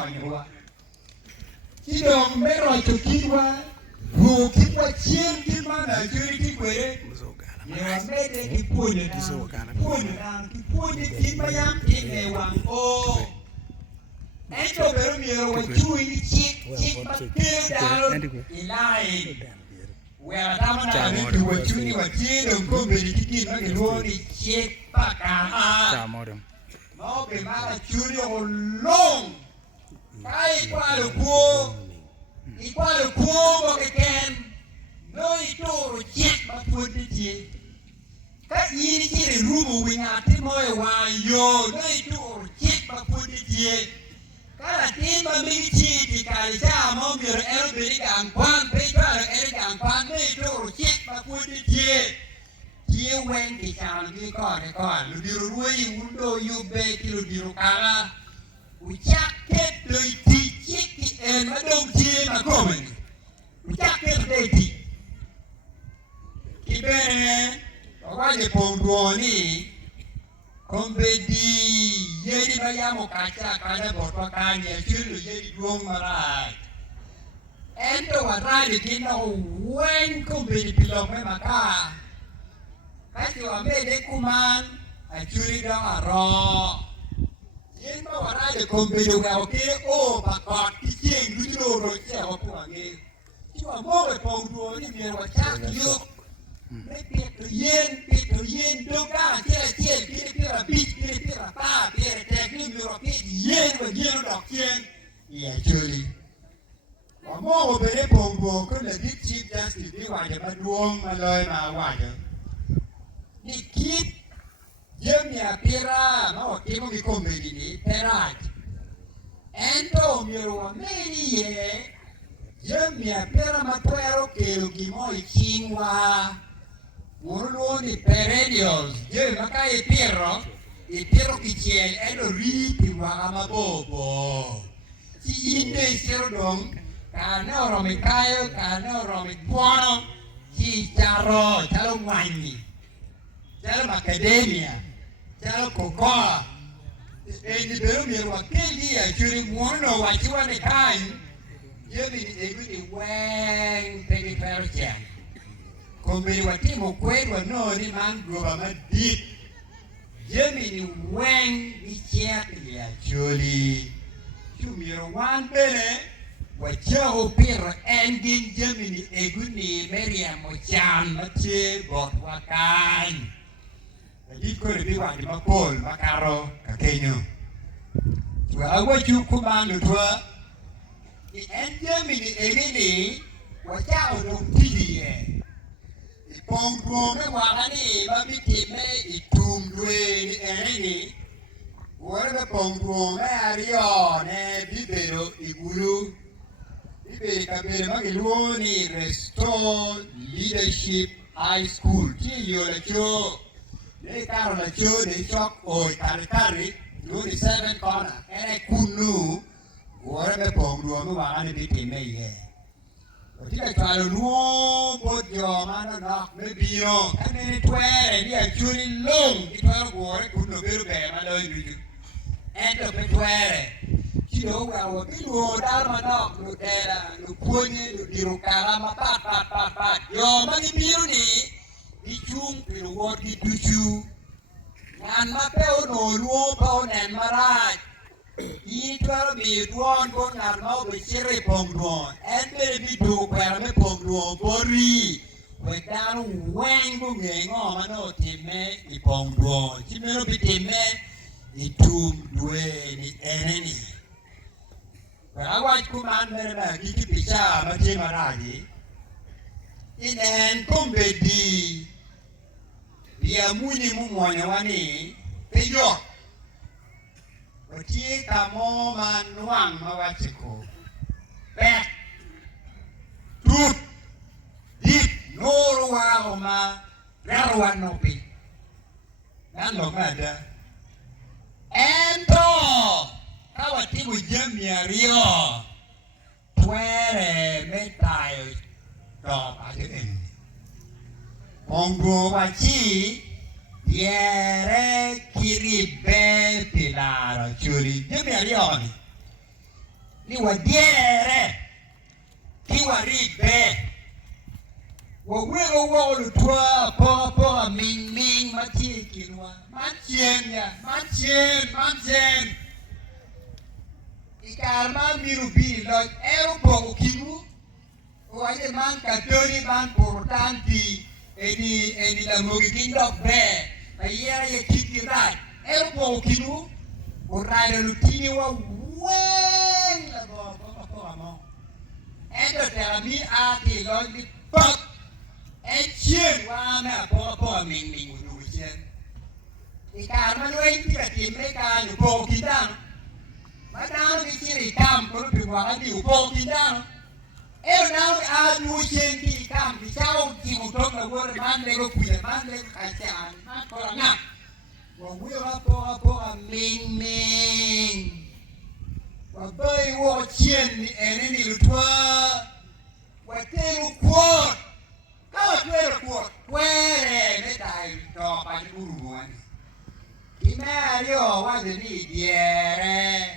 konyruok kidong mero to kidwa kidwa chien kimana churi kikwere ne wamede kipuonyo kimayam time wang o ento bero miyo wachui chik makir dalo ilai wera tamana nitu wachuni wachido mkombeli kikino kiluoni chik pakama maobe mara chuni olong kai ikwalo kuo mokeken no itoro chik mapuonde chie ka yini chiri rumo wing'ati moe wanyo no itoro chik mapuonde chie kala timba mingi chiti kali chama omiro ero beri gang kwan pechwaro ero gang kwan no itoro chik mapuonde chie chie wen kichano gi kore ludiro ruoyi undo yube ki ludiro kala uchak keto iti chiki en madong chie makomeni uchak keto iti kibene waje pondwoni kombedi yedi mayamo kacha kada botwa kanye chulu yedi duong maraj ento waradi kina wen kombedi pilok me maka kasi wamede kuman achuri dong aro yen ba waradi kombedi wao kire o bakot kicheng lujiro roche wapuange chiwa mowe pondwoni mier wachak yuk Pito yen doga tiel pira bich pira pa pira tekni miro pit yen wa yen dok yen ya chuli mo bere pongo ko le dit chief justice ni wa ma duong ma loy ma wa ni kit yemia pira ma o timo ki komedi ni peraj ento miro wa meni ye yemia pira ma twero kelo gimo ichingwa Urluoni perennials, je maka ipiro kichiel eno ripi wanga mabobo. Si inde isiro dong, kane oromi kayo, kane oromi buono, si chalo ngwanyi, chalo macadamia, chalo cocoa. Eji bero miero wakendi ya churi mwono wachiwa ne kanyo, jemi ni egwini weng pegi pero chiang. Kombeli watimo kwedwa noni mangroba madit jemi ni weng ichiak ya choli chumiro wan bene wachaho piro engin jemi ni eguni meria mochan matie bot wakany adit kore bi wadi mapol makaro kakenyo chwa awachu kumando twa en jemi ni egini wachaho dong tijiye Pongpong wakani babitime itumdwe ni ereni wore pongpong ario ne bibero igulu bibere kabere magiluoni Restore Leadership High School ti yola cho ne karo la cho ne chok oi kari luoni 7 corner ene kunu wore pongpong wakani bitime ye Tika chalo nuo bodyo mana nak me biro kane ni twere ni achuri long ki twere gore kuno beru be malo yuju ento pe twere kilo wa kilo dar manok no tera no kuonye no diru karama pat yo magi biro ni ichung piru wot ki duchu ngan mapeo no nuo pa onen maraj Itwaro mi duon bon ngarmao bechire pongduon ebe bi do kwera me pongduon bori wedano wengu ngengo mano time I pongduon chimero bi time itum dwe ni eneni awaj kuman mere ba kiki picha mati maragi inen kombedi bia muni mumwanya wani peyo Otie kamo manuang mawachiko. Pek. Tut. Dit. Noro wao ma. Raruan nopi. Nando kada. Ento. Kawatibu jami ario. Twere metayo. Top atin. Pongo wachi. Yere kiribe pilaro churi jemi arioni ni wadiere ki waribe wawego wolu twa po ming matikinwa machien ikarma miru bi lo ero pogo kimu waje man katoni man portanti eni la mogi kindo be ayera ye kikirat ero pogo kimu urare lutini wa wen la po amo endo terami ati lo di pop chien wa me po ming unu chien ikarma lo enti katimre ka ni pogo kidang madang ni chiri kam ko pingwa adi po kidang now I do change come the show to talk about man they go kuya man they kacang man koranga wa we po ming wa bai wo chien ni eneni lutwa wa telu kwot ka twere kwot twere me dai to pa buru wani kimario wa ni diere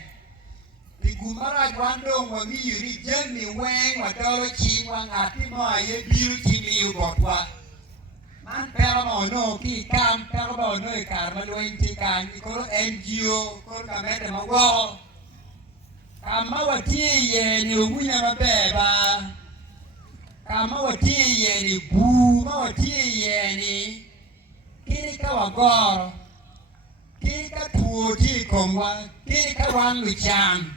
Gumara Guando, when you read Jenny Wang, or Dollar Chi, one at the Maya, beauty, you got what? Man, Paramount, no, key, come, Paramount, no, Carmen, when take an NGO, call a madam of war. Come our tea, and you win a beba. Come our tea, and you boom, our tea, and he. Kirika Gor. Kirika Tuoti, come one, Kirika one with Chan.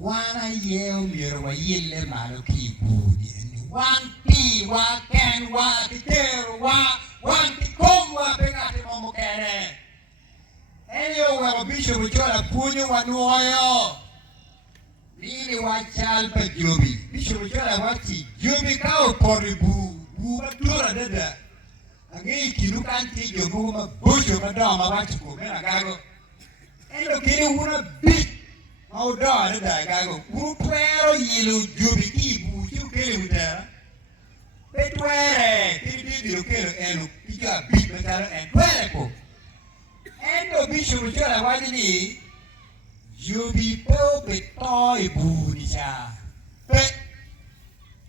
Wana yeo miro wa yile malo ki budi wan pi wa ken wa kitero wan tikom wa pengati momo kere enyo wa bisho buchola punyo wa nuoyo nini wa chalpa jobi bisho buchola wati jobi kao pori bu batura dada angi kinukan ti jobu ma busho kadoma wati kumena gago enyo kiri una bit mau dah ada gago pupero yelu jubi ibu tu kele udara petwere tiri kele enu pija bit betara en twere ko endo bisho buchola wadi ni jubi po beto ibu ni cha pe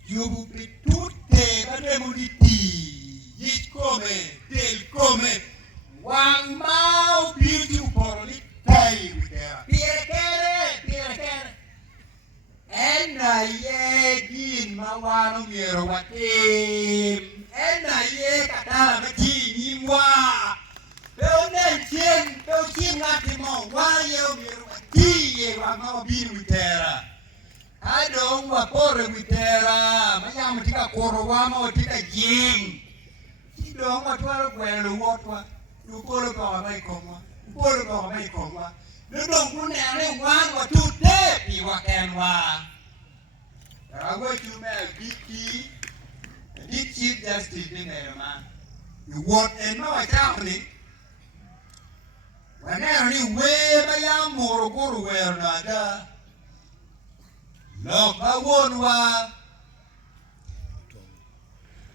jubu petute bade muditi yich come del come wang mau beauty poroli tai udara piere Ena ye gin mawano miro watim. Ena ye kata machi nimwa. Peo chien ngati mo wa ye miro wati ye wa ma bin witera. Adong wa pore witera. Maya mutika koro wa ma mutika jing. Sidong wa twaro kwelo wotwa. Upolo kwa mai komwa. Nudong kune ane wang wa tute pi wa kenwa. Rago chume biki, big chief justice in there, man. You want and no accounting. When only way by a more go where nada. Love my one wa.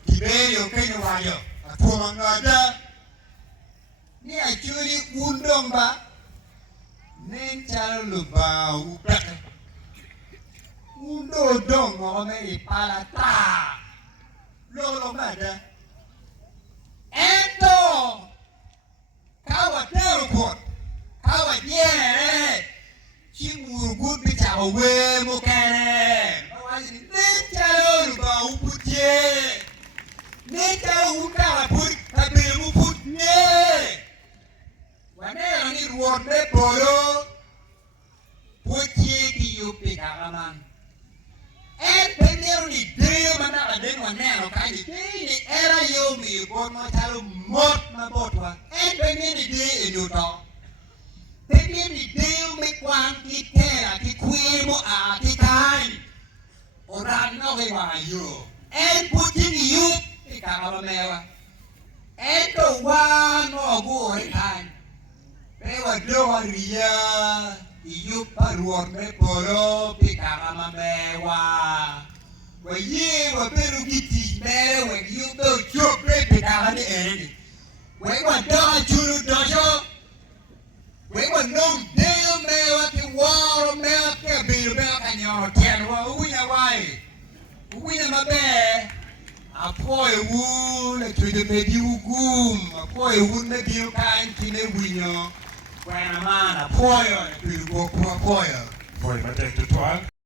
Tiberio Kenywayo, a poor nada. Ni actually undongba. Nen chaluba upaka. Undo dong ngomong palata. Lolo mada. Ento. Kawa teleport. Kawa diere. Chimurgut bicara we mukere. Nen chaluba uputye. Nen chaluba put tabimu putne. Wane ni ruot me polo. Putye ki yupi kagaman. Penero ni deo mana ada mana kali ni era yo mi bon ma talu mot ma botwa penero ni deo enuto penero ni deo me kwang ki tera ki kwimo a ki kai oran no he wa yo putin you ki kama mewa to wa no go he kai pe wa do ria you paruor me poro ki kama mewa When you were better get better when you go your baby down the end. When one dog you dojo, when one no damn man like you war man can be about apoyo wun to the mediugum apoyo wun ne dio kan kine winyo wana mana apoyo to go apoyo Foi matek to twang.